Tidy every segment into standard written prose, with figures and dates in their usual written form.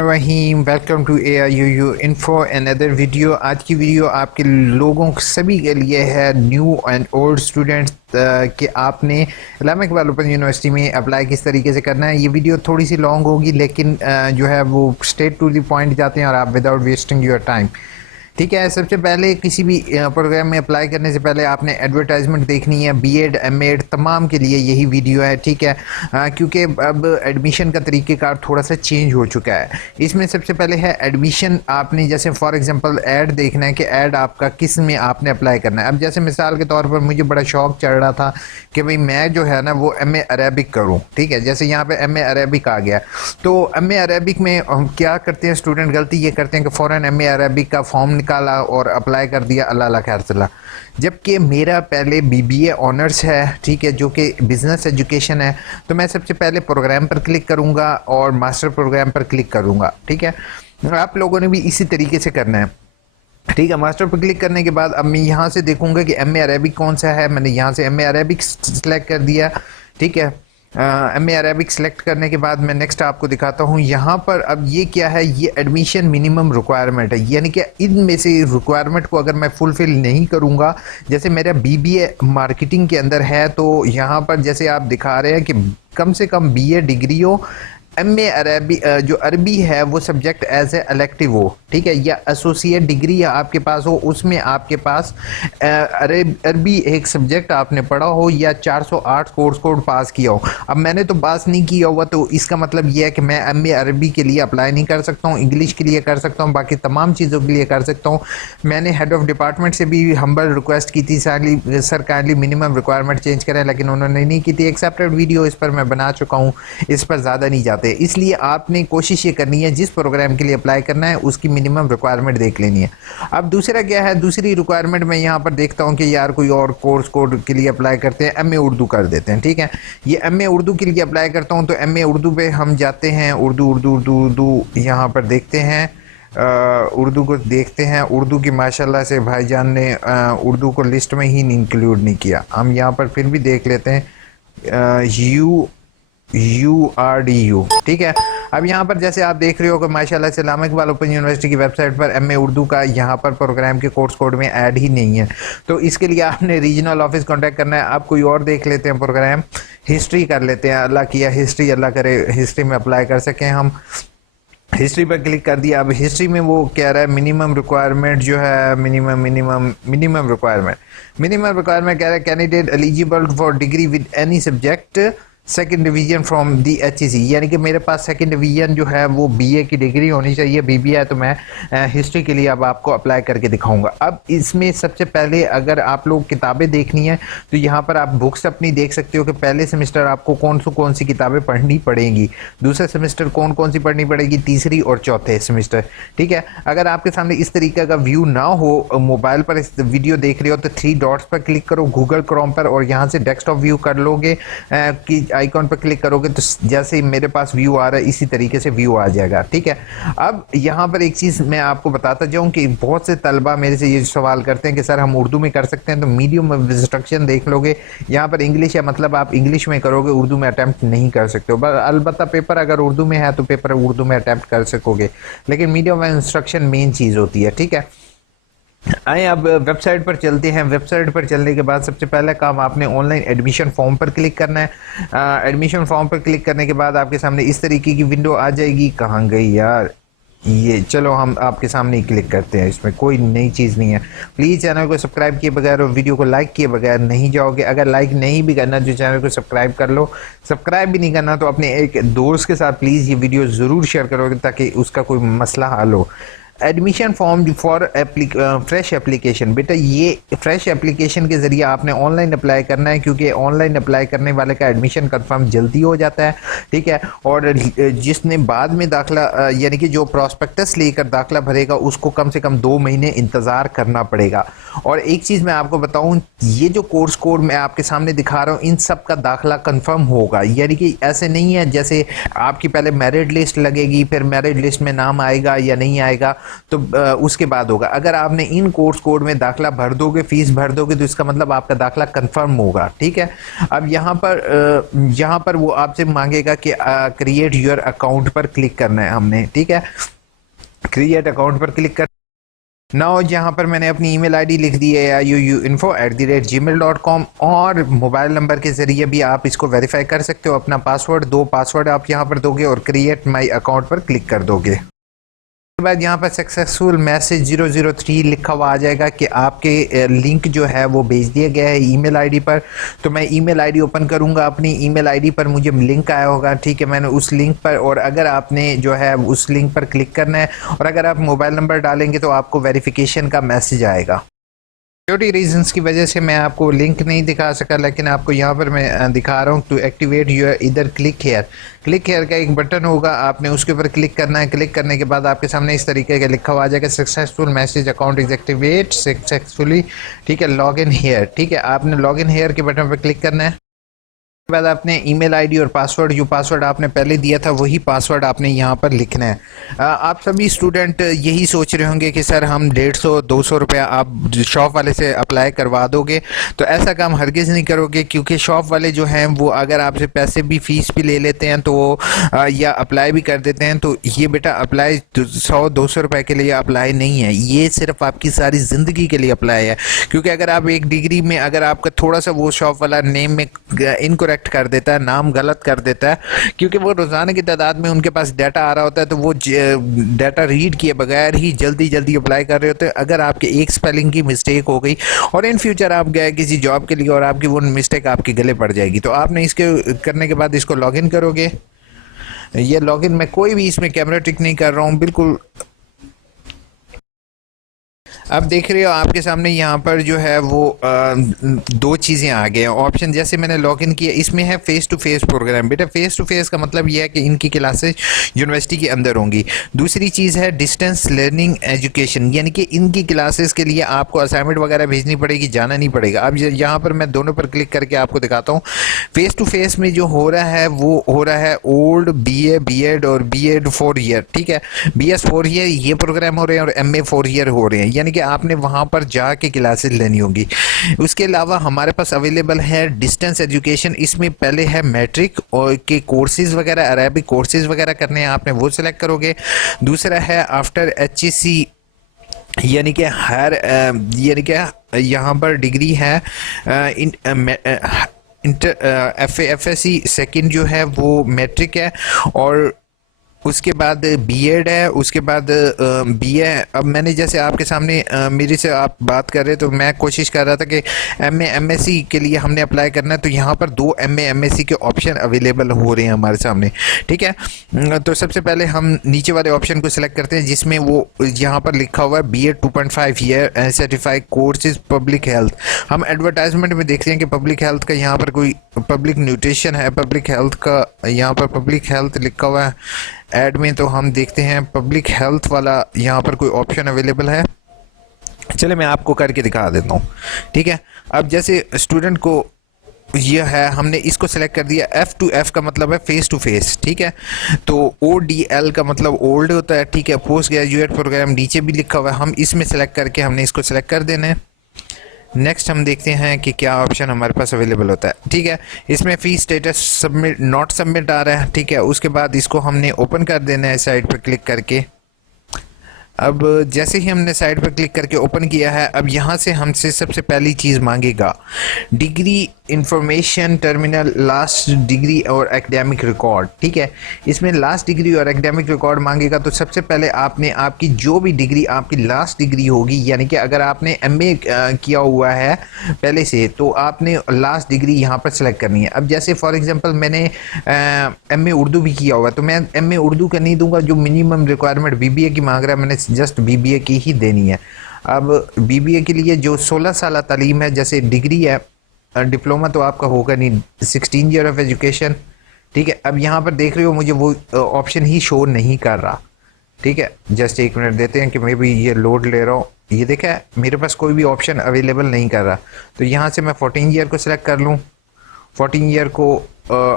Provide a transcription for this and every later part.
Rahim welcome to AIUU info another video. आज की video आपके लोगों सभी के लिए है, न्यू एंड ओल्ड स्टूडेंट्स, कि आपने इस्लामिक इकबाल ओपन यूनिवर्सिटी में अप्लाई किस तरीके से करना है। ये वीडियो थोड़ी सी लॉन्ग होगी, लेकिन जो है वो स्ट्रेट टू द पॉइंट जाते हैं और आप विदाउट वेस्टिंग योर टाइम। ठीक है, सबसे पहले किसी भी प्रोग्राम में अप्लाई करने से पहले आपने एडवर्टाइजमेंट देखनी है। बीएड एमएड तमाम के लिए यही वीडियो है। ठीक है, क्योंकि अब एडमिशन का तरीक़ेकार थोड़ा सा चेंज हो चुका है। इसमें सबसे पहले है एडमिशन। आपने जैसे फॉर एग्जांपल ऐड देखना है कि ऐड आपका किस में आपने अप्लाई करना है। अब जैसे मिसाल के तौर पर मुझे बड़ा शौक चढ़ रहा था कि भाई मैं जो है ना वो MA अरेबिक करूँ। ठीक है, जैसे यहाँ पे MA अरेबिक आ गया, तो MA अरेबिक में हम क्या करते हैं, स्टूडेंट गलती ये करते हैं कि फ़ौरन MA अरेबिक का फॉर्म निकाला और अप्लाई कर दिया, अल्लाह खैर चला। जबकि मेरा पहले BBA ऑनर्स है, ठीक है, जो कि बिज़नेस एजुकेशन है। तो मैं सबसे पहले प्रोग्राम पर क्लिक करूँगा और मास्टर प्रोग्राम पर क्लिक करूँगा। ठीक है, आप लोगों ने भी इसी तरीके से करना है। ठीक है, मास्टर पर क्लिक करने के बाद अब मैं यहाँ से देखूँगा कि MA अरेबिक कौन सा है। मैंने यहाँ से MA अरेबिक सेलेक्ट कर दिया। ठीक है, MA अरेबिक सेलेक्ट करने के बाद मैं नेक्स्ट आपको दिखाता हूँ। यहाँ पर अब ये क्या है, ये एडमिशन मिनिमम रिक्वायरमेंट है, यानी कि इनमें से रिक्वायरमेंट को अगर मैं फुलफिल नहीं करूँगा, जैसे मेरा BBA मार्केटिंग के अंदर है, तो यहाँ पर जैसे आप दिखा रहे हैं कि कम से कम BA डिग्री हो, MA अरबी जो अरबी है वो सब्जेक्ट एज ए इलेक्टिव हो। ठीक है, या एसोसिएट डिग्री आपके पास हो, उसमें आपके पास अरबी एक सब्जेक्ट आपने पढ़ा हो, या 408 कोर्स कोड पास किया हो। अब मैंने तो पास नहीं किया हुआ, तो इसका मतलब ये है कि मैं MA अरबी के लिए अप्लाई नहीं कर सकता हूँ। इंग्लिश के लिए कर सकता हूँ, बाकी तमाम चीज़ों के लिए कर सकता हूँ। मैंने हेड ऑफ डिपार्टमेंट से भी हम्बल रिक्वेस्ट की थी, sir kindly minimum requirement change करें, लेकिन उन्होंने नहीं की थी। एक्सेप्टेड वीडियो इस पर मैं बना चुका हूँ, इस पर ज़्यादा नहीं जाते। इसलिए आपने कोशिश ये करनी है, जिस प्रोग्राम के लिए अप्लाई करना है उसकी मिनिमम रिक्वायरमेंट देख लेनी है। अब दूसरा क्या है, दूसरी रिक्वायरमेंट मैं यहाँ पर देखता हूँ कि यार कोई और कोर्स कोड के लिए अप्लाई करते हैं, MA उर्दू कर देते हैं। ठीक है, ये MA उर्दू के लिए अप्लाई करता हूँ, तो MA उर्दू पे हम जाते हैं। उर्दू उर्दू उर्दू उर्दू यहाँ पर देखते हैं, उर्दू को देखते हैं। उर्दू की माशाल्लाह से भाईजान ने उर्दू को लिस्ट में ही इंक्लूड नहीं किया। हम यहाँ पर फिर भी देख लेते हैं, URDU। ठीक है, अब यहाँ पर जैसे आप देख रहे हो कि माशाल्लाह से इस्लामिक इकबाल ओपन यूनिवर्सिटी की वेबसाइट पर MA उर्दू का यहाँ पर प्रोग्राम के कोर्स कोड में ऐड ही नहीं है। तो इसके लिए आपने रीजनल ऑफिस कांटेक्ट करना है। आप कोई और देख लेते हैं प्रोग्राम, हिस्ट्री कर लेते हैं। अल्लाह किया हिस्ट्री, अल्लाह करे हिस्ट्री में अप्लाई कर सकें हम। हिस्ट्री पर क्लिक कर दिया। अब हिस्ट्री में वो कह रहा है मिनिमम रिक्वायरमेंट जो है, मिनिमम रिक्वायरमेंट कह रहा है candidate eligible for degree with any subject second division from the HEC, यानी कि मेरे पास सेकंड डिवीजन जो है वो BA की डिग्री होनी चाहिए। BBA है तो मैं हिस्ट्री के लिए अब आपको अप्लाई करके दिखाऊंगा। अब इसमें सबसे पहले अगर आप लोग किताबें देखनी है तो यहाँ पर आप बुक्स अपनी देख सकते हो कि पहले सेमेस्टर आपको कौन सी किताबें पढ़नी पड़ेंगी, दूसरे सेमेस्टर कौन सी पढ़नी पड़ेगी, तीसरी और चौथे सेमेस्टर। ठीक है, अगर आपके सामने इस तरीके का व्यू ना हो, मोबाइल पर इस वीडियो देख रहे हो, तो 3 डॉट्स पर क्लिक करो गूगल क्रोम पर, और यहाँ से डेस्कटॉप व्यू कर लोगे कि आइकॉन पर क्लिक करोगे तो जैसे ही मेरे पास व्यू आ रहा है इसी तरीके से व्यू आ जाएगा। ठीक है, अब यहाँ पर एक चीज़ मैं आपको बताता जाऊँ कि बहुत से तलबा मेरे से ये सवाल करते हैं कि सर हम उर्दू में कर सकते हैं, तो मीडियम इंस्ट्रक्शन देख लोगे, यहाँ पर इंग्लिश है, मतलब आप इंग्लिश में करोगे, उर्दू में अटैम्प्ट नहीं कर सकते हो। अलबत्ता पेपर अगर उर्दू में है तो पेपर उर्दू में अटैम्प्ट कर सकोगे, लेकिन मीडियम इंस्ट्रक्शन मेन चीज़ होती है। ठीक है, आए अब वेबसाइट पर चलते हैं। वेबसाइट पर चलने के बाद सबसे पहला काम आपने ऑनलाइन एडमिशन फॉर्म पर क्लिक करना है। एडमिशन फॉर्म पर क्लिक करने के बाद आपके सामने इस तरीके की विंडो आ जाएगी। कहाँ गई यार ये, चलो हम आपके सामने ही क्लिक करते हैं। इसमें कोई नई चीज़ नहीं है। प्लीज़ चैनल को सब्सक्राइब किए बगैर और वीडियो को लाइक किए बगैर नहीं जाओगे। अगर लाइक नहीं भी करना तो चैनल को सब्सक्राइब कर लो। सब्सक्राइब भी नहीं करना तो अपने एक दोस्त के साथ प्लीज़ ये वीडियो ज़रूर शेयर करोगे ताकि उसका कोई मसला हल हो। Admission form for fresh application, बेटा ये फ्रेश एप्लीकेशन के ज़रिए आपने ऑनलाइन अप्लाई करना है, क्योंकि ऑनलाइन अप्लाई करने वाले का एडमिशन कंफर्म जल्दी हो जाता है। ठीक है, और जिसने बाद में दाखिला यानी कि जो प्रॉस्पेक्टस लेकर दाखिला भरेगा उसको कम से कम 2 महीने इंतज़ार करना पड़ेगा। और एक चीज़ मैं आपको बताऊं, ये जो कोर्स कोड मैं आपके सामने दिखा रहा हूँ इन सब का दाखिला कंफर्म होगा, यानी कि ऐसे नहीं है जैसे आपकी पहले मेरिट लिस्ट लगेगी, फिर मेरिट लिस्ट में नाम आएगा या नहीं आएगा, तो उसके बाद होगा। अगर आपने इन कोर्स कोड में दाखिला भर दोगे, फीस भर दोगे, तो इसका मतलब आपका दाखिला कंफर्म होगा। ठीक है, अब यहाँ पर वो आपसे मांगेगा कि क्रिएट योर अकाउंट पर क्लिक करना है हमने। ठीक है, क्रिएट अकाउंट पर क्लिक कर नाउ यहाँ पर मैंने अपनी ईमेल आईडी लिख दी है uuinfo@gmail.com, और मोबाइल नंबर के ज़रिए भी आप इसको वेरीफाई कर सकते हो। अपना पासवर्ड, 2 पासवर्ड आप यहाँ पर दोगे और क्रिएट माई अकाउंट पर क्लिक कर दोगे। उसके बाद यहाँ पर सक्सेसफुल मैसेज 003 लिखा हुआ आ जाएगा कि आपके लिंक जो है वो भेज दिया गया है ईमेल आईडी पर। तो मैं ईमेल आईडी ओपन करूँगा, अपनी ईमेल आईडी पर मुझे लिंक आया होगा। ठीक है, मैंने उस लिंक पर, और अगर आपने जो है उस लिंक पर क्लिक करना है, और अगर आप मोबाइल नंबर डालेंगे तो आपको वेरिफिकेशन का मैसेज आएगा। सिक्योरिटी रीजंस की वजह से मैं आपको लिंक नहीं दिखा सका, लेकिन आपको यहाँ पर मैं दिखा रहा हूँ। टू एक्टिवेट योर इधर क्लिक हेयर का एक बटन होगा, आपने उसके ऊपर क्लिक करना है। क्लिक करने के बाद आपके सामने इस तरीके का लिखा हुआ आ जाएगा successful message, account is activate successfully. ठीक है, लॉग इन हेयर। ठीक है, आपने लॉग इन हेयर के बटन पर क्लिक करना है। उसके बाद आपने ईमेल आईडी और पासवर्ड, जो पासवर्ड आपने पहले दिया था वही पासवर्ड आपने यहाँ पर लिखना है। आप सभी स्टूडेंट यही सोच रहे होंगे कि सर हम 150-200 रुपया आप शॉप वाले से अप्लाई करवा दोगे, तो ऐसा काम हरगिज़ नहीं करोगे, क्योंकि शॉप वाले जो हैं वो अगर आपसे पैसे भी फीस भी ले लेते हैं तो या अप्लाई भी कर देते हैं, तो ये बेटा अप्लाई 100-200 रुपये के लिए अप्लाई नहीं है, ये सिर्फ आपकी सारी ज़िंदगी के लिए अप्लाई है। क्योंकि अगर आप एक डिग्री में अगर आपका थोड़ा सा वो शॉप वाला नेम में इनकरेक्ट कर देता है, नाम गलत कर देता है, क्योंकि वो रोजाना की तादाद में उनके पास डाटा आ रहा होता है, तो वो डाटा रीड किए बगैर ही जल्दी जल्दी अप्लाई कर रहे होते हैं। अगर आपके एक स्पेलिंग की मिस्टेक हो गई और इन फ्यूचर आप गए किसी जॉब के लिए और आपकी वो मिस्टेक आपके गले पड़ जाएगी, तो आपने इसके करने के बाद इसको लॉगिन करोगे। ये लॉगिन मैं कोई भी इसमें कैमरा टिक नहीं कर रहा हूँ, बिल्कुल। अब देख रहे हो आपके सामने यहाँ पर जो है वो 2 चीज़ें आ गए हैं ऑप्शन। जैसे मैंने लॉगिन किया, इसमें है फेस टू फेस प्रोग्राम। बेटा फेस टू फेस का मतलब यह है कि इनकी क्लासेस यूनिवर्सिटी के अंदर होंगी। दूसरी चीज़ है डिस्टेंस लर्निंग एजुकेशन, यानी कि इनकी क्लासेस के लिए आपको असाइनमेंट वगैरह भेजनी पड़ेगी, जाना नहीं पड़ेगा। अब यहाँ पर मैं दोनों पर क्लिक करके आपको दिखाता हूँ। फेस टू फेस में जो हो रहा है वो हो रहा है ओल्ड BA BEd और BEd 4 ईयर। ठीक है, BS 4 ईयर ये प्रोग्राम हो रहे हैं और MA 4 ईयर हो रहे हैं, यानी कि आपने वहां पर जाके क्लासेस लेनी होगी। उसके अलावा हमारे पास अवेलेबल है डिस्टेंस एजुकेशन। इसमें पहले है मैट्रिक और के कोर्सेज वगैरह, अरेबिक कोर्सेज वगैरह करने हैं, आपने वो सिलेक्ट करोगे। दूसरा है आफ्टर HEC, यानी कि हर यानी कि यहाँ पर डिग्री है FSC सेकंड जो है वो मैट्रिक है, और उसके बाद BEd है, उसके बाद BA। अब मैंने जैसे आपके सामने मेरे से आप बात कर रहे तो मैं कोशिश कर रहा था कि MA MSc के लिए हमने अप्लाई करना है, तो यहाँ पर 2 MA MSc के ऑप्शन अवेलेबल हो रहे हैं हमारे सामने। ठीक है, तो सबसे पहले हम नीचे वाले ऑप्शन को सिलेक्ट करते हैं जिसमें वो यहाँ पर लिखा हुआ है BEd 2.5 year certified courses public health. हम एडवर्टाइजमेंट में देखते हैं कि पब्लिक हेल्थ का यहाँ पर कोई पब्लिक न्यूट्रिशन है, पब्लिक हेल्थ का यहाँ पर पब्लिक हेल्थ लिखा हुआ है ऐड में, तो हम देखते हैं पब्लिक हेल्थ वाला यहाँ पर कोई ऑप्शन अवेलेबल है। चले मैं आपको करके दिखा देता हूँ। ठीक है, अब जैसे स्टूडेंट को यह है, हमने इसको सेलेक्ट कर दिया। F2F का मतलब है फेस टू फेस। ठीक है, तो ODL का मतलब ओल्ड होता है। ठीक है, पोस्ट ग्रेजुएट प्रोग्राम नीचे भी लिखा हुआ है, हम इसमें सेलेक्ट करके हमने इसको सेलेक्ट कर देना है। नेक्स्ट हम देखते हैं कि क्या ऑप्शन हमारे पास अवेलेबल होता है। ठीक है, इसमें फी स्टेटस सबमिट नॉट सबमिट आ रहा है। ठीक है, उसके बाद इसको हमने ओपन कर देना है साइड पर क्लिक करके। अब जैसे ही हमने साइड पर क्लिक करके ओपन किया है, अब यहाँ से हमसे सबसे पहली चीज़ मांगेगा degree information terminal, last degree और एकेडमिक रिकॉर्ड। ठीक है, इसमें लास्ट डिग्री और एकेडमिक रिकॉर्ड मांगेगा। तो सबसे पहले आपने आपकी जो भी डिग्री आपकी लास्ट डिग्री होगी, यानी कि अगर आपने MA किया हुआ है पहले से, तो आपने लास्ट डिग्री यहाँ पर सेलेक्ट करनी है। अब जैसे फॉर एग्जांपल मैंने MA उर्दू भी किया हुआ है, तो मैं MA उर्दू का नहीं दूंगा, जो मिनिमम रिक्वायरमेंट BBA की मांग रहा है मैंने जस्ट BBA की ही देनी है। अब BBA के लिए जो 16 साल तालीम है, जैसे डिग्री है, डिप्लोमा तो आपका होगा नहीं, 16 ईयर ऑफ एजुकेशन। ठीक है, अब यहाँ पर देख रहे हो मुझे वो ऑप्शन ही शो नहीं कर रहा। ठीक है, जस्ट 1 मिनट देते हैं कि मैं भी ये लोड ले रहा हूँ। ये देखा है मेरे पास कोई भी ऑप्शन अवेलेबल नहीं कर रहा, तो यहाँ से मैं 14 ईयर को सिलेक्ट कर लूँ, 14 ईयर को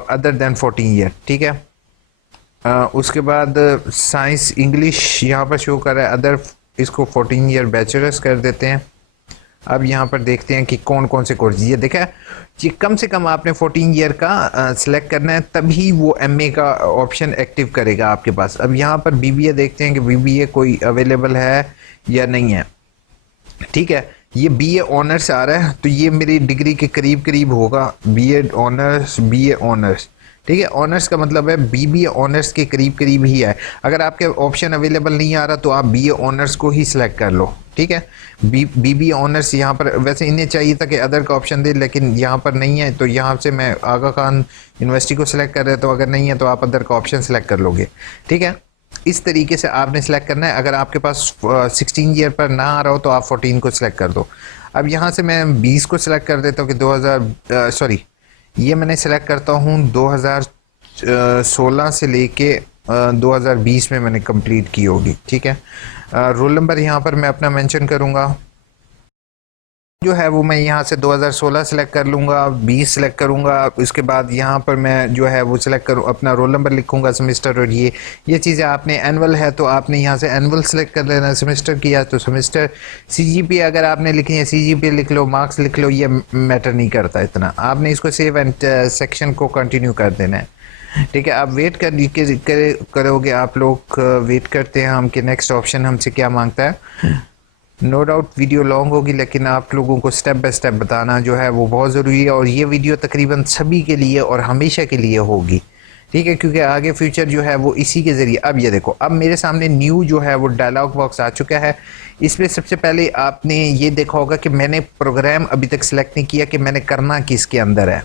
अदर देन 14 ईयर। ठीक है, उसके बाद साइंस इंग्लिश यहाँ पर शो कर रहा है अदर, इसको 14 ईयर बैचलर्स कर देते हैं। अब यहाँ पर देखते हैं कि कौन कौन से कोर्स, ये देखा ये कम से कम आपने 14 ईयर का सिलेक्ट करना है, तभी वो एमए का ऑप्शन एक्टिव करेगा आपके पास। अब यहाँ पर बीबीए देखते हैं कि बीबीए कोई अवेलेबल है या नहीं है। ठीक है, ये बीए ऑनर्स आ रहा है, तो ये मेरी डिग्री के करीब करीब होगा, बीए ऑनर्स, बीए ऑनर्स। ठीक है, ऑनर्स का मतलब है बीबीए ऑनर्स के करीब करीब ही है। अगर आपके ऑप्शन अवेलेबल नहीं आ रहा तो आप बीए ऑनर्स को ही सिलेक्ट कर लो। ठीक है, बीबीए ऑनर्स यहाँ पर, वैसे इन्हें चाहिए था कि अदर का ऑप्शन दे, लेकिन यहाँ पर नहीं है, तो यहाँ से मैं आगा खान यूनिवर्सिटी को सिलेक्ट कर रहा तो अगर नहीं है तो आप अदर का ऑप्शन सेलेक्ट कर लोगे। ठीक है, इस तरीके से आपने सेलेक्ट करना है। अगर आपके पास 16 ईयर पर ना आ रहा हो तो आप 14 को सिलेक्ट कर दो। अब यहाँ से मैं 20 को सिलेक्ट कर देता हूँ कि 2000 सॉरी, ये मैंने सेलेक्ट करता हूँ 2016 से लेके 2020 में मैंने कंप्लीट की होगी। ठीक है, रोल नंबर यहाँ पर मैं अपना मेंशन करूँगा, जो है वो मैं यहाँ से 2016 सेलेक्ट कर लूँगा, 20 सेलेक्ट करूँगा। इसके बाद यहाँ पर मैं जो है वो सिलेक्ट करूँ, अपना रोल नंबर लिखूँगा, सेमेस्टर, और ये चीज़ें आपने एनुअल है तो आपने यहाँ से एनुअल सेलेक्ट कर लेना, सेमेस्टर किया तो सेमेस्टर, सीजीपीए अगर आपने लिखी है सीजीपीए लिख लो, मार्क्स लिख लो, ये मैटर नहीं करता इतना। आपने इसको सेव एंड सेक्शन को कंटिन्यू कर देना है। ठीक है, आप वेट करोगे, आप लोग वेट करते हैं हम कि नेक्स्ट ऑप्शन हमसे क्या मांगता है। नो डाउट वीडियो लॉन्ग होगी, लेकिन आप लोगों को स्टेप बाय स्टेप बताना जो है वो बहुत ज़रूरी है, और ये वीडियो तकरीबन सभी के लिए और हमेशा के लिए होगी। ठीक है, क्योंकि आगे फ्यूचर जो है वो इसी के ज़रिए। अब ये देखो, अब मेरे सामने न्यू जो है वो डायलॉग बॉक्स आ चुका है। इसमें सबसे पहले आपने ये देखा होगा कि मैंने प्रोग्राम अभी तक सिलेक्ट नहीं किया कि मैंने करना किसके अंदर है।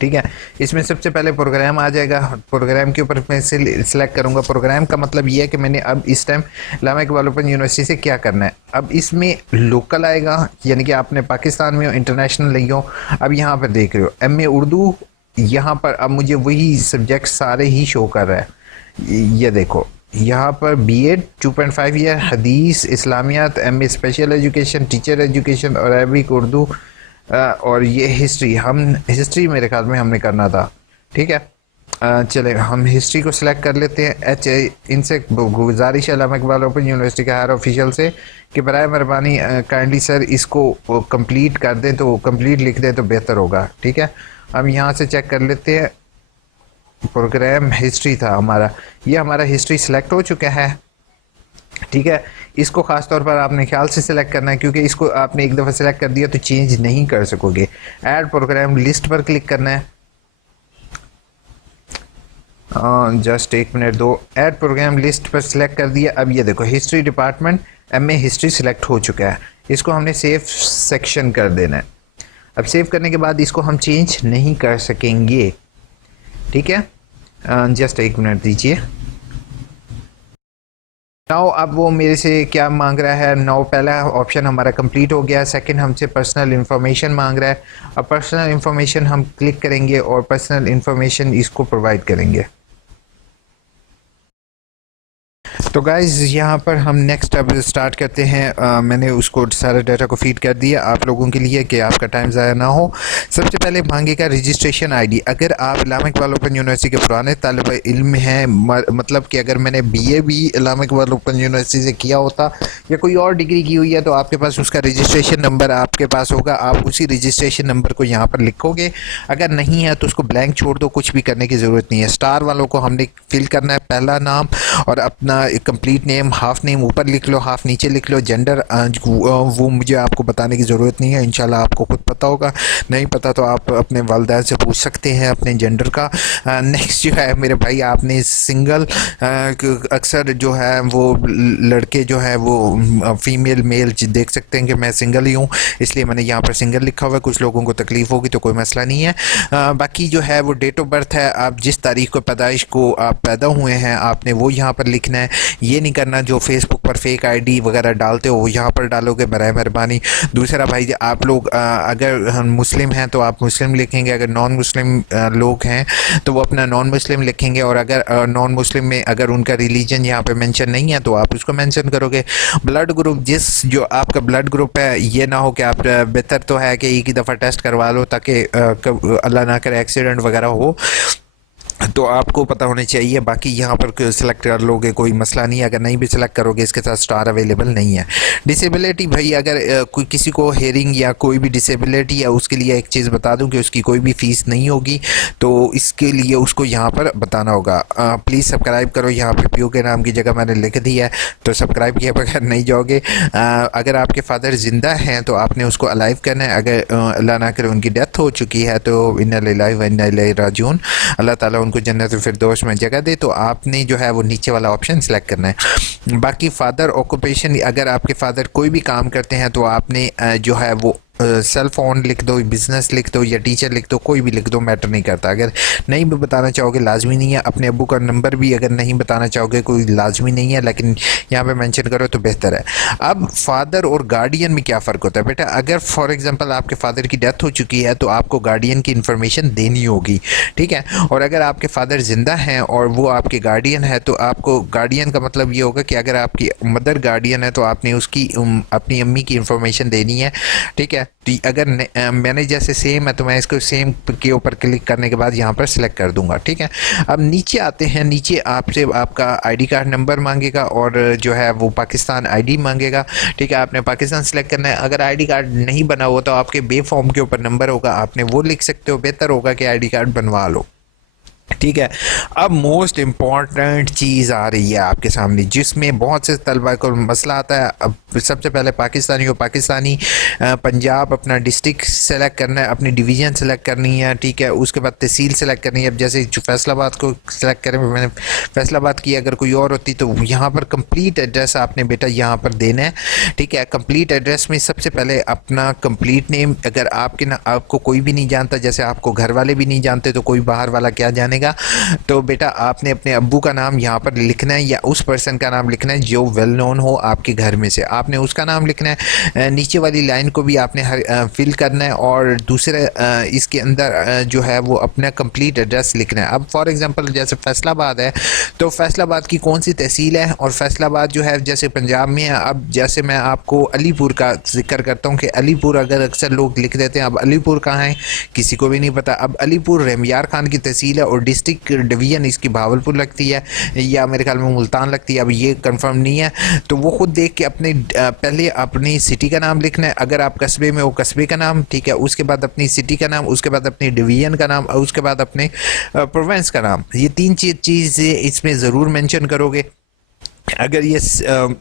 ठीक है, इसमें सबसे पहले प्रोग्राम आ जाएगा, प्रोग्राम के ऊपर मैं सिलेक्ट करूंगा। प्रोग्राम का मतलब ये है कि मैंने अब इस time Islamic Iqbal open university से क्या करना है। अब इसमें लोकल आएगा, यानी कि आपने पाकिस्तान में हो, इंटरनेशनल नहीं हो। अब यहाँ पर देख रहे हो एमए उर्दू, यहाँ पर अब मुझे वही सब्जेक्ट सारे ही शो कर रहा है। ये देखो यहाँ पर बीएड 2.5 ईयर, हदीस, इस्लामियात, MA special education, teacher education और अरबिक उर्दू, और ये हिस्ट्री, हम हिस्ट्री मेरे ख्याल में हमने करना था। ठीक है, चले हम हिस्ट्री को सिलेक्ट कर लेते हैं। इनसे गुजारिश है इस्लामिक इकबाल ओपन यूनिवर्सिटी के हायर ऑफिशियल से कि बराए मेहरबानी काइंडली सर इसको कंप्लीट कर दें, तो कंप्लीट लिख दें तो बेहतर होगा। ठीक है, हम यहाँ से चेक कर लेते हैं, प्रोग्राम हिस्ट्री था हमारा, ये हमारा हिस्ट्री सिलेक्ट हो चुका है। ठीक है, इसको ख़ास तौर पर आपने ख्याल से सिलेक्ट करना है, क्योंकि इसको आपने एक दफ़ा सिलेक्ट कर दिया तो चेंज नहीं कर सकोगे। ऐड प्रोग्राम लिस्ट पर क्लिक करना है, जस्ट एक मिनट दो। ऐड प्रोग्राम लिस्ट पर सिलेक्ट कर दिया। अब ये देखो history department MA history select हो चुका है। इसको हमने सेव सेक्शन कर देना है। अब सेव करने के बाद इसको हम चेंज नहीं कर सकेंगे। ठीक है, जस्ट एक मिनट दीजिए। नाउ अब वो मेरे से क्या मांग रहा है। नाउ पहला ऑप्शन हमारा कंप्लीट हो गया, सेकंड हमसे पर्सनल इन्फॉर्मेशन मांग रहा है। अब पर्सनल इन्फॉर्मेशन हम क्लिक करेंगे और पर्सनल इन्फॉर्मेशन इसको प्रोवाइड करेंगे। तो गाइज़ यहाँ पर हम नेक्स्ट अब स्टार्ट करते हैं। मैंने उसको सारा डाटा को फीड कर दिया आप लोगों के लिए कि आपका टाइम ज़ाया ना हो। सबसे पहले मांगेगा रजिस्ट्रेशन आईडी। अगर आप इस्लामिक इकबाल ओपन यूनिवर्सिटी के पुराने तालिब इल्म हैं, मतलब कि अगर मैंने बीए भी इस्लामिक इकबाल ओपन यूनिवर्सिटी से किया होता या कोई और डिग्री की हुई है तो आपके पास उसका रजिस्ट्रेशन नंबर आपके पास होगा। आप उसी रजिस्ट्रेशन नंबर को यहाँ पर लिखोगे। अगर नहीं है तो उसको ब्लैंक छोड़ दो, कुछ भी करने की ज़रूरत नहीं है। स्टार वालों को हमने फिल करना है, पहला नाम और अपना कंप्लीट नेम, हाफ नेम ऊपर लिख लो, हाफ नीचे लिख लो। जेंडर वो मुझे आपको बताने की ज़रूरत नहीं है, इंशाल्लाह आपको खुद पता होगा। नहीं पता तो आप अपने वालिदैन से पूछ सकते हैं अपने जेंडर का। नेक्स्ट जो है मेरे भाई, आपने सिंगल, अक्सर जो है वो लड़के जो है वो फीमेल मेल देख सकते हैं कि मैं सिंगल ही हूँ, इसलिए मैंने यहाँ पर सिंगल लिखा हुआ है। कुछ लोगों को तकलीफ़ होगी तो कोई मसला नहीं है। बाकी जो है वो डेट ऑफ बर्थ है, आप जिस तारीख को पैदाइश को आप पैदा हुए हैं आपने वो यहाँ पर लिखना है। ये नहीं करना जो फेसबुक पर फेक आईडी वगैरह डालते हो वो यहाँ पर डालोगे, बराए मेहरबानी। दूसरा भाई, आप लोग अगर मुस्लिम हैं तो आप मुस्लिम लिखेंगे, अगर नॉन मुस्लिम लोग हैं तो वो अपना नॉन मुस्लिम लिखेंगे, और अगर नॉन मुस्लिम में अगर उनका रिलीजन यहाँ पे मेंशन नहीं है तो आप उसको मेंशन करोगे। ब्लड ग्रुप, जो आपका ब्लड ग्रुप है, ये ना हो कि आप, बेहतर तो है कि एक ही दफ़ा टेस्ट करवा लो ताकि अल्लाह ना करे एक्सीडेंट वगैरह हो। तो आपको पता होना चाहिए। बाकी यहाँ पर सिलेक्ट कर लोगे, कोई मसला नहीं है। अगर नहीं भी सिलेक्ट करोगे, इसके साथ स्टार अवेलेबल नहीं है। डिसेबिलिटी भाई, अगर कोई किसी को हेयरिंग या कोई भी डिसेबिलिटी है, उसके लिए एक चीज़ बता दूं कि उसकी कोई भी फ़ीस नहीं होगी, तो इसके लिए उसको यहाँ पर बताना होगा। प्लीज़ सब्सक्राइब करो। यहाँ पे पीयू के नाम की जगह मैंने लिख दी है, तो सब्सक्राइब किए बगैर नहीं जाओगे। अगर आपके फादर ज़िंदा हैं तो आपने उसको अलाइव करना है। अगर अल्लाह ना करे उनकी डेथ हो चुकी है तो इन्ना लिल्लाहि व इन्ना इलैहि राजिऊन, अल्लाह ताला उनको जन्नत फिरदौस में जगह दे। तो आपने जो है वो नीचे वाला ऑप्शन सेलेक्ट करना है। बाकी फादर ऑक्यूपेशन, अगर आपके फादर कोई भी काम करते हैं तो आपने जो है वो सेल्फ ऑन लिख दो, बिज़नेस लिख दो या टीचर लिख दो, कोई भी लिख दो, मैटर नहीं करता। अगर नहीं भी बताना चाहोगे लाजमी नहीं है। अपने अब्बू का नंबर भी अगर नहीं बताना चाहोगे कोई लाजमी नहीं है, लेकिन यहाँ पे मेंशन करो तो बेहतर है। अब फादर और गार्डियन में क्या फ़र्क होता है बेटा? अगर फॉर एग्जांपल आपके फादर की डेथ हो चुकी है तो आपको गार्डियन की इन्फॉर्मेशन देनी होगी, ठीक है। और अगर आपके फादर ज़िंदा हैं और वो आपके गार्डियन है तो आपको, गार्डियन का मतलब ये होगा कि अगर आपकी मदर गार्डियन है तो आपने उसकी अपनी अम्मी की इन्फॉर्मेशन देनी है, ठीक है। तो अगर मैंने जैसे सेम है तो मैं इसको सेम के ऊपर क्लिक करने के बाद यहाँ पर सिलेक्ट कर दूंगा, ठीक है। अब नीचे आते हैं। नीचे आपसे आपका आईडी कार्ड नंबर मांगेगा और जो है वो पाकिस्तान आईडी मांगेगा, ठीक है। आपने पाकिस्तान सेलेक्ट करना है। अगर आईडी कार्ड नहीं बना हुआ तो आपके बे फॉर्म के ऊपर नंबर होगा, आपने वो लिख सकते हो। बेहतर होगा कि आईडी कार्ड बनवा लो, ठीक है। अब मोस्ट इम्पॉर्टेंट चीज़ आ रही है आपके सामने, जिसमें बहुत से तलबा को मसला आता है। अब सबसे पहले पाकिस्तानी हो पाकिस्तानी, पंजाब अपना डिस्ट्रिक्ट सेलेक्ट करना है, अपनी डिवीज़न सेलेक्ट करनी है, ठीक है। उसके बाद तहसील सेलेक्ट करनी है। अब जैसे जो फैसलाबाद को सेलेक्ट करें, मैंने फैसलाबाद की, अगर कोई और होती तो यहाँ पर कंप्लीट एड्रेस आपने बेटा यहाँ पर देना है, ठीक है। कंप्लीट एड्रेस में सबसे पहले अपना कंप्लीट नेम, अगर आपको कोई भी नहीं जानता, जैसे आपको घर वाले भी नहीं जानते तो कोई बाहर वाला क्या जानेगा, तो बेटा आपने अपने अब्बू का नाम यहाँ पर लिखना है या उस पर्सन का नाम लिखना है जो वेल नोन हो आपके घर में से, आपने उसका नाम लिखना है। नीचे वाली लाइन को भी आपने फिल करना है और दूसरे इसके अंदर जो है वो अपना कंप्लीट एड्रेस लिखना है। अब फॉर एग्जांपल जैसे फैसलाबाद है तो फैसलाबाद की कौन सी तहसील है, और फैसलाबाद जो है जैसे पंजाब में है। अब जैसे मैं आपको अलीपुर का जिक्र करता हूँ कि अलीपुर अगर अक्सर लोग लिख देते हैं, अब अलीपुर कहाँ है किसी को भी नहीं पता। अब अलीपुर रहमियार खान की तहसील है और डिस्ट्रिक्ट डिवीज़न इसकी भावलपुर लगती है या मेरे ख्याल में मुल्तान लगती है, अब ये कंफर्म नहीं है। तो वो खुद देख के अपने पहले अपनी सिटी का नाम लिखना है। अगर आप कस्बे में हो कस्बे का नाम, ठीक है। उसके बाद अपनी सिटी का नाम, उसके बाद अपनी डिवीज़न का नाम और उसके बाद अपने प्रोविंस का नाम। ये तीन चीज़ें इसमें ज़रूर मेंशन करोगे। अगर ये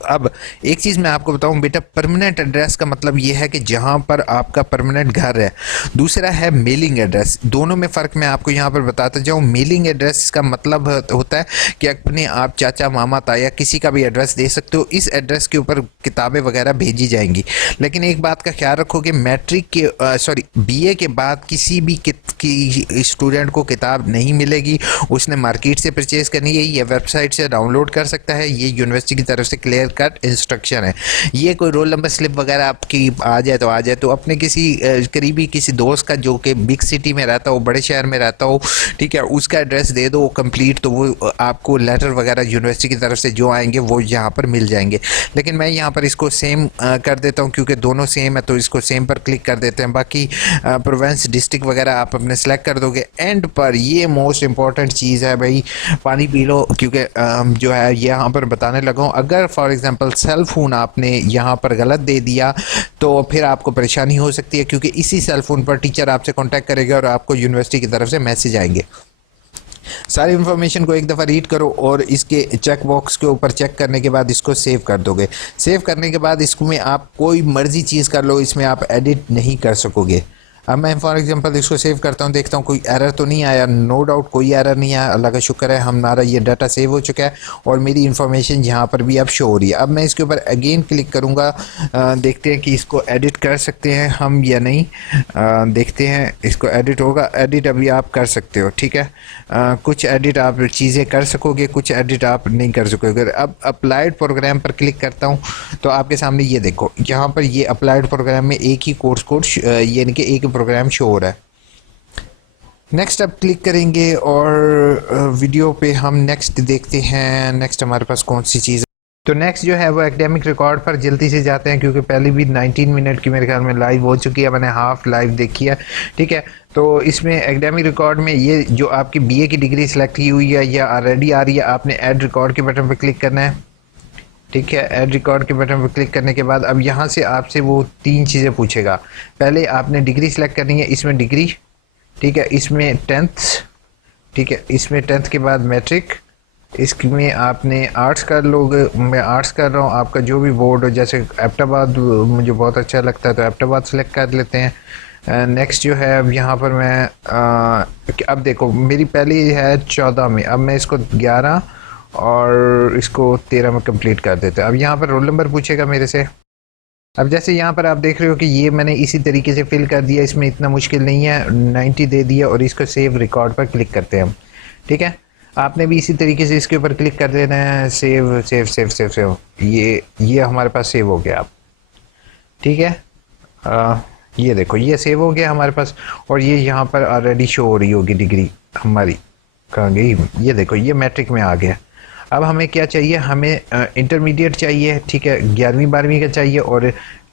अब एक चीज़ मैं आपको बताऊं बेटा, परमानेंट एड्रेस का मतलब ये है कि जहां पर आपका परमानेंट घर है। दूसरा है मेलिंग एड्रेस। दोनों में फ़र्क मैं आपको यहां पर बताता जाऊं। मेलिंग एड्रेस का मतलब होता है कि अपने आप चाचा मामा ताया किसी का भी एड्रेस दे सकते हो, इस एड्रेस के ऊपर किताबें वगैरह भेजी जाएंगी। लेकिन एक बात का ख्याल रखो कि मैट्रिक के BA के बाद किसी भी स्टूडेंट को किताब नहीं मिलेगी, उसने मार्केट से परचेज़ करनी है या वेबसाइट से डाउनलोड कर सकता है। ये यूनिवर्सिटी की तरफ से क्लियर कट इंस्ट्रक्शन है। ये कोई रोल नंबर स्लिप वगैरह आपकी आ जाए तो अपने किसी करीबी किसी दोस्त का जो कि बिग सिटी में रहता हो, बड़े शहर में रहता हो, ठीक है, उसका एड्रेस दे दो कंप्लीट, तो वो आपको लेटर वगैरह यूनिवर्सिटी की तरफ से जो आएंगे वो यहाँ पर मिल जाएंगे। लेकिन मैं यहाँ पर इसको सेम कर देता हूँ क्योंकि दोनों सेम है, तो इसको सेम पर क्लिक कर देते हैं। बाकी प्रोविंस डिस्ट्रिक्ट वगैरह आप अपने सेलेक्ट कर दोगे। एंड पर ये मोस्ट इंपॉर्टेंट चीज़ है भाई, पानी पी लो क्योंकि जो है यहाँ पर बताने लगा हूँ। अगर फॉर एग्जांपल सेल फ़ोन आपने यहाँ पर गलत दे दिया तो फिर आपको परेशानी हो सकती है, क्योंकि इसी सेल फ़ोन पर टीचर आपसे कांटेक्ट करेगा और आपको यूनिवर्सिटी की तरफ से मैसेज आएंगे। सारी इन्फॉर्मेशन को एक दफ़ा रीड करो और इसके चेक बॉक्स के ऊपर चेक करने के बाद इसको सेव कर दोगे। सेव करने के बाद इसमें आप कोई मर्जी चीज़ कर लो, इसमें आप एडिट नहीं कर सकोगे। अब मैं फॉर एग्जांपल इसको सेव करता हूँ, देखता हूँ कोई एरर तो नहीं आया। नो डाउट कोई एरर नहीं आया, अल्लाह का शुक्र है, हमारा ये डाटा सेव हो चुका है और मेरी इन्फॉर्मेशन यहाँ पर भी अब शो हो रही है। अब मैं इसके ऊपर अगेन क्लिक करूँगा, देखते हैं कि इसको एडिट कर सकते हैं हम या नहीं। देखते हैं इसको एडिट होगा। एडिट अभी आप कर सकते हो, ठीक है। कुछ एडिट आप चीज़ें कर सकोगे, कुछ एडिट आप नहीं कर सकोगे। अब अप्लाइड प्रोग्राम पर क्लिक करता हूँ तो आपके सामने ये देखो, यहाँ पर ये अप्लाइड प्रोग्राम में एक ही कोर्स कोड यानी कि एक प्रोग्राम शो हो रहा है। नेक्स्ट अब क्लिक करेंगे और वीडियो पे हम नेक्स्ट देखते हैं। नेक्स्ट हमारे पास कौन सी चीज़ तो नेक्स्ट जो है वो एकेडमिक रिकॉर्ड पर जल्दी से जाते हैं, क्योंकि पहले भी 19 मिनट की मेरे ख्याल में लाइव हो चुकी है, मैंने हाफ लाइव देखी है। ठीक है, तो इसमें एकेडमिक रिकॉर्ड में ये जो आपकी बीए की डिग्री सेलेक्ट की हुई है या ऑलरेडी आ रही है, आपने ऐड रिकॉर्ड के बटन पर क्लिक करना है। ठीक है, ऐड रिकॉर्ड के बटन पर क्लिक करने के बाद अब यहाँ से आपसे वो 3 चीज़ें पूछेगा। पहले आपने डिग्री सेलेक्ट करनी है, इसमें डिग्री, ठीक है, इसमें 10th, ठीक है, इसमें 10th के बाद मैट्रिक, इसमें आपने आर्ट्स कर लोगे, मैं आर्ट्स कर रहा हूँ, आपका जो भी बोर्ड हो, जैसे एबटाबाद मुझे बहुत अच्छा लगता है तो एबटाबाद सेलेक्ट कर लेते हैं। नेक्स्ट जो है अब यहाँ पर मैं अब देखो मेरी पहली है 14 में, अब मैं इसको 11 और इसको 13 में कंप्लीट कर देते हैं। अब यहाँ पर रोल नंबर पूछेगा मेरे से। अब जैसे यहाँ पर आप देख रहे हो कि ये मैंने इसी तरीके से फिल कर दिया, इसमें इतना मुश्किल नहीं है, 90 दे दिया और इसको सेव रिकॉर्ड पर क्लिक करते हैं हम। ठीक है, आपने भी इसी तरीके से इसके ऊपर क्लिक कर देना है, save save save save save, ये हमारे पास सेव हो गया। ठीक है, ये देखो ये सेव हो गया हमारे पास, और ये यहाँ पर ऑलरेडी शो हो रही होगी डिग्री हमारी, कहाँ गई, ये देखो ये मैट्रिक में आ गया। अब हमें क्या चाहिए, हमें इंटरमीडिएट चाहिए। ठीक है, 11वीं 12वीं का चाहिए और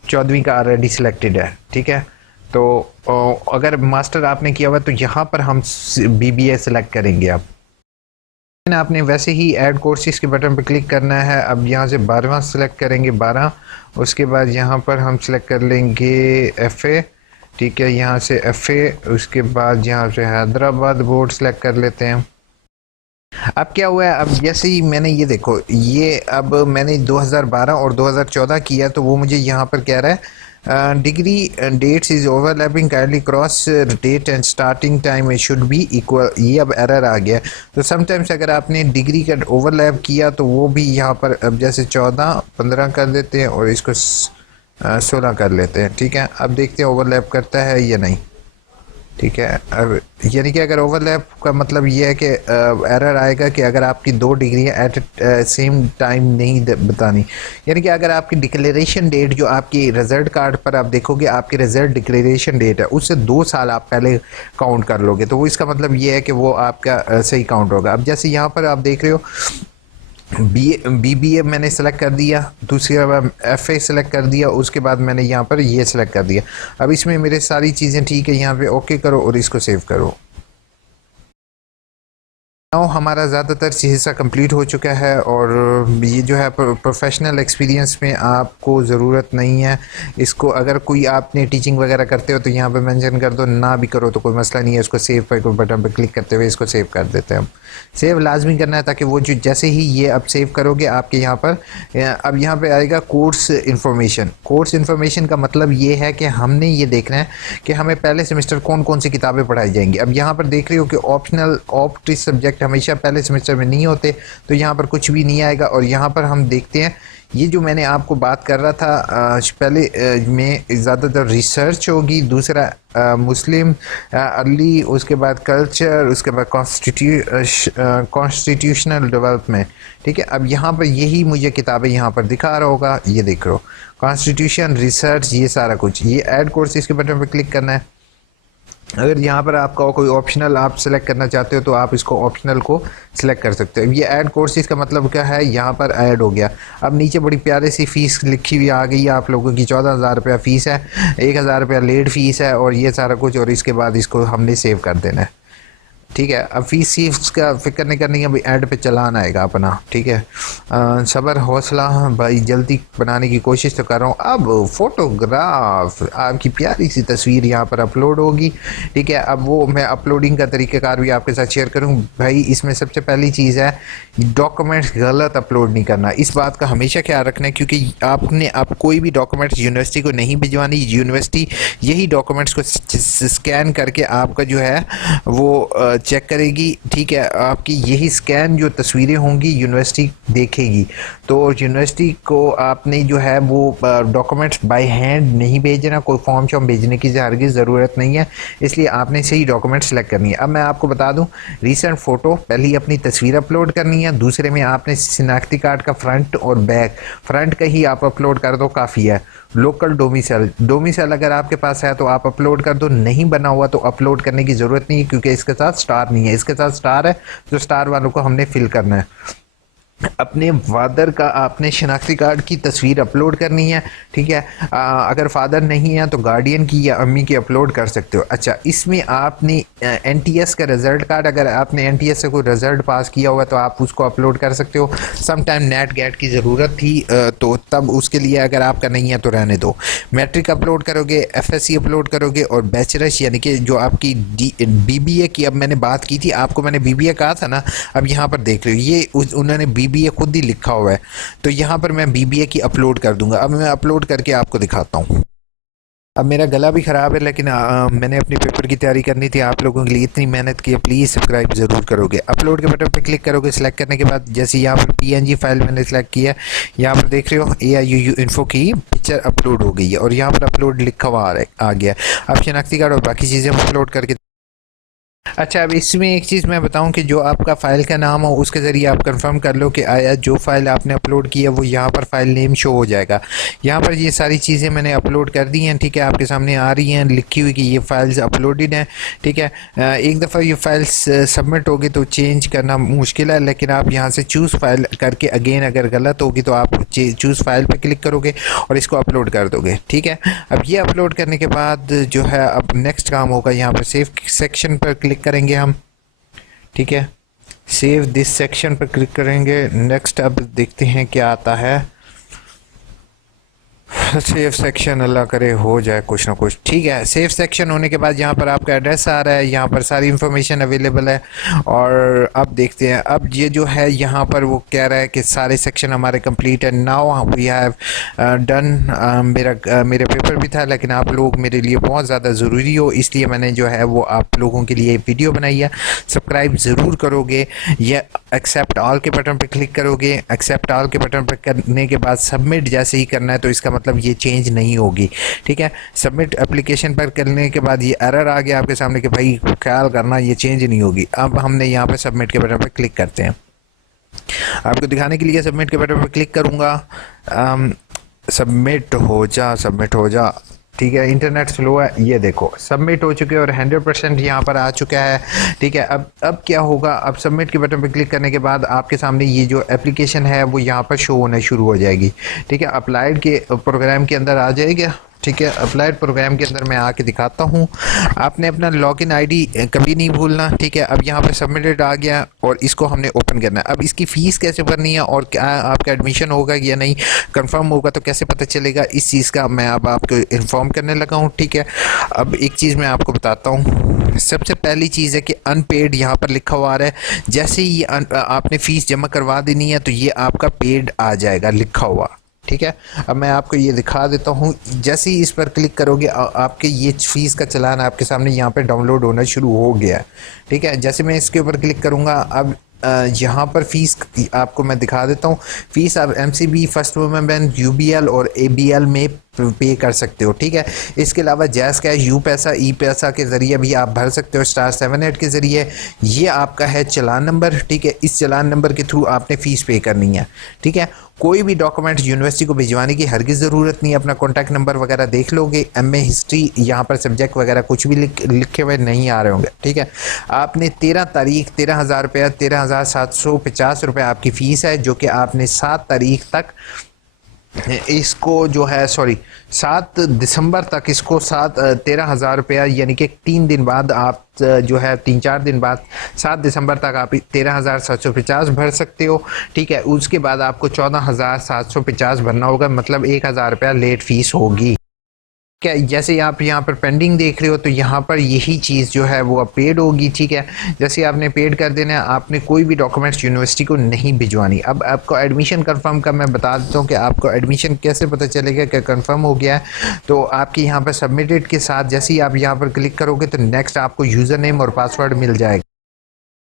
14वीं का ऑलरेडी सिलेक्टेड है। ठीक है, तो अगर मास्टर आपने किया हुआ तो यहाँ पर हम बीबीए सेलेक्ट करेंगे। अब आपने वैसे ही ऐड कोर्सेज के बटन पर क्लिक करना है। अब यहाँ से 12वां सेलेक्ट करेंगे, 12, उसके बाद यहाँ पर हम सेलेक्ट कर लेंगे एफ़ए। ठीक है, यहाँ से एफ़ए, उसके बाद यहाँ से हैदराबाद बोर्ड सेलेक्ट कर लेते हैं। अब क्या हुआ है, अब जैसे ही मैंने ये देखो, ये अब मैंने 2012 और 2014 किया तो वो मुझे यहाँ पर कह रहा है degree dates is overlapping, kindly cross date and starting time should be equal. ये अब एरर आ गया। तो समटाइम्स अगर आपने डिग्री का ओवरलैप किया तो वो भी यहाँ पर, अब जैसे 14 15 कर देते हैं और इसको 16 कर लेते हैं। ठीक है, अब देखते हैं ओवरलैप करता है या नहीं। ठीक है, अब यानी कि अगर ओवरलैप का मतलब ये है कि एरर आएगा कि अगर आपकी 2 डिग्रियाँ एट सेम टाइम नहीं बतानी, यानी कि अगर आपकी डिक्लेरेशन डेट जो आपकी रिज़ल्ट कार्ड पर आप देखोगे, आपकी रिज़ल्ट डिक्लेरेशन डेट है, उससे 2 साल आप पहले काउंट कर लोगे, तो वो इसका मतलब ये है कि वो आपका सही काउंट होगा। अब जैसे यहाँ पर आप देख रहे हो बीबीए मैंने सेलेक्ट कर दिया, दूसरी बार एफ़ए सेलेक्ट कर दिया, उसके बाद मैंने यहाँ पर ये सेलेक्ट कर दिया। अब इसमें मेरे सारी चीज़ें ठीक है, यहाँ पे ओके करो और इसको सेव करो। नाउ हमारा ज़्यादातर हिस्सा कंप्लीट हो चुका है और ये जो है प्रोफेशनल एक्सपीरियंस में आपको ज़रूरत नहीं है इसको। अगर कोई आपने टीचिंग वगैरह करते हो तो यहाँ पे मेंशन कर दो, ना भी करो तो कोई मसला नहीं है। इसको सेव पर बटन पर क्लिक करते हुए इसको सेव कर देते हैं हम। सेव लाजमी करना है ताकि वो जो जैसे ही ये अब सेव करोगे आपके यहाँ पर अब यहाँ पे आएगा कोर्स इन्फॉर्मेशन। कोर्स इन्फॉर्मेशन का मतलब ये है कि हमने ये देखना है कि हमें पहले सेमेस्टर कौन कौन सी किताबें पढ़ाई जाएंगी। अब यहाँ पर देख रहे हो कि ऑप्शनल ऑप्ट सब्जेक्ट हमेशा पहले सेमेस्टर में नहीं होते, तो यहाँ पर कुछ भी नहीं आएगा। और यहाँ पर हम देखते हैं ये जो मैंने आपको बात कर रहा था पहले में ज़्यादातर रिसर्च होगी, दूसरा मुस्लिम अर्ली, उसके बाद कल्चर, उसके बाद कॉन्स्टिट्यूशनल डेवलपमेंट। ठीक है, अब यहाँ पर यही मुझे किताबें यहाँ पर दिखा रहा होगा, ये देख रहे हो कॉन्स्टिट्यूशन, रिसर्च, ये सारा कुछ। ये ऐड कोर्सेज के बटन पर क्लिक करना है। अगर यहाँ पर आपका कोई ऑप्शनल आप सेलेक्ट करना चाहते हो तो आप इसको ऑप्शनल को सिलेक्ट कर सकते हो। ये ऐड कोर्सेज का मतलब क्या है, यहाँ पर ऐड हो गया। अब नीचे बड़ी प्यारे सी फ़ीस लिखी हुई आ गई है आप लोगों की, 14,000 रुपया फ़ीस है, 1,000 रुपया लेट फ़ीस है और ये सारा कुछ। और इसके बाद इसको हमने सेव कर देना है। ठीक है, अब फीस का फिक्र नहीं करनी है, भाई ऐड पे चलान आएगा अपना। ठीक है, सब्र हौसला भाई, जल्दी बनाने की कोशिश तो कर रहा हूँ। अब फ़ोटोग्राफ आपकी प्यारी सी तस्वीर यहाँ पर अपलोड होगी। ठीक है, अब वो मैं अपलोडिंग का तरीक़ाकार भी आपके साथ शेयर करूँ। भाई इसमें सबसे पहली चीज़ है डॉक्यूमेंट्स गलत अपलोड नहीं करना। इस बात का हमेशा ख्याल रखना है क्योंकि आप कोई भी डॉक्यूमेंट्स यूनिवर्सिटी को नहीं भिजवानी। यूनिवर्सिटी यही डॉक्यूमेंट्स को स्कैन करके आपका जो है वो चेक करेगी। ठीक है, आपकी यही स्कैन जो तस्वीरें होंगी यूनिवर्सिटी देखेगी। तो यूनिवर्सिटी को आपने जो है वो डॉक्यूमेंट्स बाय हैंड नहीं भेजना, कोई फॉर्म शॉर्म भेजने की हरगिज़ ज़रूरत नहीं है, इसलिए आपने सही डॉक्यूमेंट सेलेक्ट करनी है। अब मैं आपको बता दूं, रीसेंट फ़ोटो पहली अपनी तस्वीर अपलोड करनी है, दूसरे में आपने शिनाख्ती कार्ड का फ्रंट और बैक, फ्रंट का ही आप अपलोड कर दो काफ़ी है। लोकल डोमिसाइल अगर आपके पास है तो आप अपलोड कर दो, नहीं बना हुआ तो अपलोड करने की ज़रूरत नहीं है क्योंकि इसके साथ स्टार नहीं है। इसके साथ स्टार है तो स्टार वालों को हमने फिल करना है। अपने फादर का आपने शनाख्ती कार्ड की तस्वीर अपलोड करनी है, ठीक है। अगर फादर नहीं है तो गार्डियन की या अम्मी की अपलोड कर सकते हो। अच्छा, इसमें आपने एनटीएस का रिज़ल्ट कार्ड, अगर आपने एनटीएस से कोई रिज़ल्ट पास किया हुआ तो आप उसको अपलोड कर सकते हो। सम टाइम नेट गेट की ज़रूरत थी तो तब उसके लिए, अगर आपका नहीं है तो रहने दो। मैट्रिक अपलोड करोगे, एफएससी अपलोड करोगे, और बैचलर्स यानी कि जो आपकी बीबीए की, अब मैंने बात की थी आपको, मैंने बीबीए कहा था ना, अब यहाँ पर देख रहे हो ये उन्होंने बीबीए खुद ही लिखा हुआ है, तो यहाँ पर मैं बीबीए की अपलोड कर दूंगा। अब मैं अपलोड करके आपको दिखाता हूँ। अब मेरा गला भी ख़राब है, लेकिन मैंने अपनी पेपर की तैयारी करनी थी, आप लोगों के लिए इतनी मेहनत की है, प्लीज़ सब्सक्राइब ज़रूर करोगे। अपलोड के बटन पर क्लिक करोगे, सिलेक्ट करने के बाद जैसे यहाँ पर पीएनजी फाइल मैंने सेलेक्ट किया, यहाँ पर देख रहे हो AIUU इन्फो की पिक्चर अपलोड हो गई है और यहाँ पर अपलोड लिखा हुआ आ गया। अब शनाख्ती कार्ड और बाकी चीज़ें अपलोड करके, अच्छा, अब इसमें एक चीज़ मैं बताऊं कि जो आपका फ़ाइल का नाम हो उसके ज़रिए आप कंफर्म कर लो कि आया जो फ़ाइल आपने अपलोड की है वो यहाँ पर फ़ाइल नेम शो हो जाएगा। यहाँ पर ये सारी चीज़ें मैंने अपलोड कर दी हैं, ठीक है, आपके सामने आ रही हैं लिखी हुई कि ये फ़ाइल्स अपलोडेड हैं, ठीक है। एक दफ़ा ये फ़ाइल्स सबमिट होगी तो चेंज करना मुश्किल है, लेकिन आप यहाँ से चूज़ फ़ाइल करके अगेन अगर गलत होगी तो आप चूज़ फ़ाइल पर क्लिक करोगे और इसको अपलोड कर दोगे, ठीक है। अब ये अपलोड करने के बाद जो है अब नेक्स्ट काम होगा, यहाँ पर सेव सेक्शन पर क्लिक करेंगे हम, ठीक है। सेव दिस सेक्शन पर क्लिक करेंगे। नेक्स्ट अब देखते हैं क्या आता है। सेव सेक्शन अल्लाह करे हो जाए कुछ ना कुछ, ठीक है। सेव सेक्शन होने के बाद यहाँ पर आपका एड्रेस आ रहा है, यहाँ पर सारी इन्फॉर्मेशन अवेलेबल है। और अब देखते हैं, अब ये जो है यहाँ पर वो कह रहा है कि सारे सेक्शन हमारे कंप्लीट है। Now we have done. मेरे पेपर भी था, लेकिन आप लोग मेरे लिए बहुत ज़्यादा ज़रूरी हो, इसलिए मैंने जो है वो आप लोगों के लिए वीडियो बनाई है। सब्सक्राइब ज़रूर करोगे या एक्सेप्ट ऑल के बटन पर क्लिक करोगे। एक्सेप्ट ऑल के बटन पर करने के बाद सबमिट जैसे ही करना है तो इसका मतलब ये चेंज नहीं होगी, ठीक है। सबमिट एप्लीकेशन पर करने के बाद ये एरर आ गया आपके सामने कि भाई ख्याल करना ये चेंज नहीं होगी। अब हमने यहाँ पर सबमिट के बटन पर क्लिक करते हैं। आपको दिखाने के लिए सबमिट के बटन पर क्लिक करूँगा। सबमिट हो जा, सबमिट हो जा, ठीक है। इंटरनेट स्लो है, ये देखो सबमिट हो चुके हैं और 100% यहाँ पर आ चुका है, ठीक है। अब क्या होगा, अब सबमिट के बटन पर क्लिक करने के बाद आपके सामने ये जो एप्लीकेशन है वो यहाँ पर शो होना शुरू हो जाएगी, ठीक है। अप्लाइड के प्रोग्राम के अंदर आ जाएगा, ठीक है। अप्लाइड प्रोग्राम के अंदर मैं आके दिखाता हूँ। आपने अपना लॉगिन आईडी कभी नहीं भूलना, ठीक है। अब यहाँ पर सबमिटेड आ गया और इसको हमने ओपन करना है। अब इसकी फ़ीस कैसे भरनी है और क्या आपका एडमिशन होगा या नहीं, कंफर्म होगा तो कैसे पता चलेगा, इस चीज़ का मैं अब आपको इन्फॉर्म करने लगा हूँ, ठीक है। अब एक चीज़ मैं आपको बताता हूँ। सबसे पहली चीज़ है कि अनपेड यहाँ पर लिखा हुआ आ रहा है। जैसे ही आपने फ़ीस जमा करवा देनी है तो ये आपका पेड आ जाएगा लिखा हुआ, ठीक है। अब मैं आपको ये दिखा देता हूँ। जैसे ही इस पर क्लिक करोगे आपके ये फ़ीस का चालान आपके सामने यहाँ पे डाउनलोड होना शुरू हो गया है, ठीक है। जैसे मैं इसके ऊपर क्लिक करूँगा, अब यहाँ पर फ़ीस आपको मैं दिखा देता हूँ। फ़ीस आप MCB, first women bank, UBL और ABL में पे कर सकते हो, ठीक है। इसके अलावा जैज़ कैश, यू पैसा, ई पैसा के ज़रिए भी आप भर सकते हो, *78 के ज़रिए। ये आपका है चालान नंबर, ठीक है। इस चालान नंबर के थ्रू आपने फ़ीस पे करनी है, ठीक है। कोई भी डॉक्यूमेंट यूनिवर्सिटी को भिजवाने की हरगिज़ ज़रूरत नहीं है। अपना कॉन्टैक्ट नंबर वगैरह देख लोगे। MA हिस्ट्री, यहाँ पर सब्जेक्ट वगैरह कुछ भी लिखे हुए नहीं आ रहे होंगे, ठीक है। आपने 13 तारीख 13,000 रुपया, 13,750 रुपये आपकी फ़ीस है, जो कि आपने 7 तारीख तक इसको जो है 7 दिसंबर तक इसको 13,000 रुपया, यानी कि 3 दिन बाद आप जो है 3-4 दिन बाद 7 दिसंबर तक आप 13,750 भर सकते हो, ठीक है। उसके बाद आपको 14,750 भरना होगा, मतलब 1,000 रुपया लेट फीस होगी, क्या। जैसे आप यहाँ पर पेंडिंग देख रहे हो तो यहाँ पर यही चीज़ जो है वो अब पेड होगी, ठीक है। जैसे आपने पेड कर देना है, आपने कोई भी डॉक्यूमेंट्स यूनिवर्सिटी को नहीं भिजवानी। अब आपको एडमिशन कंफर्म का मैं बता देता हूँ कि आपको एडमिशन कैसे पता चलेगा कि कंफर्म हो गया है। तो आपके यहाँ पर सबमिटेड के साथ जैसे ही आप यहाँ पर क्लिक करोगे तो नेक्स्ट आपको यूज़र नेम और पासवर्ड मिल जाएगा,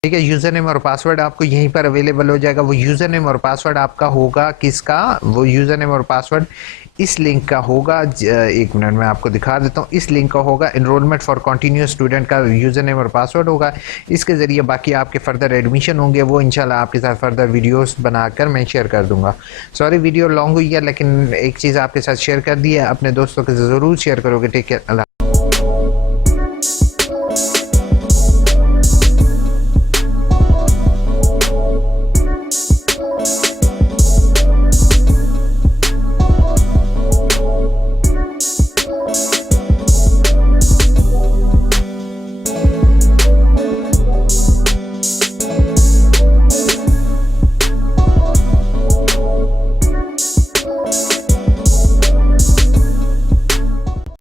ठीक है। यूज़र नेम और पासवर्ड आपको यहीं पर अवेलेबल हो जाएगा। वो यूज़र नेम और पासवर्ड आपका होगा किसका, वो यूज़र नेम और पासवर्ड इस लिंक का होगा। एक मिनट में आपको दिखा देता हूँ। इस लिंक का होगा, एनरोलमेंट फॉर कंटिन्यूअस स्टूडेंट का यूज़र नेम और पासवर्ड होगा। इसके ज़रिए बाकी आपके फ़र्दर एडमिशन होंगे, वो इंशाल्लाह आपके साथ फ़र्दर वीडियोस बनाकर मैं शेयर कर दूँगा। सॉरी वीडियो लॉन्ग हुई है, लेकिन एक चीज़ आपके साथ शेयर कर दी है, अपने दोस्तों के ज़रूर शेयर करोगे, ठीक है।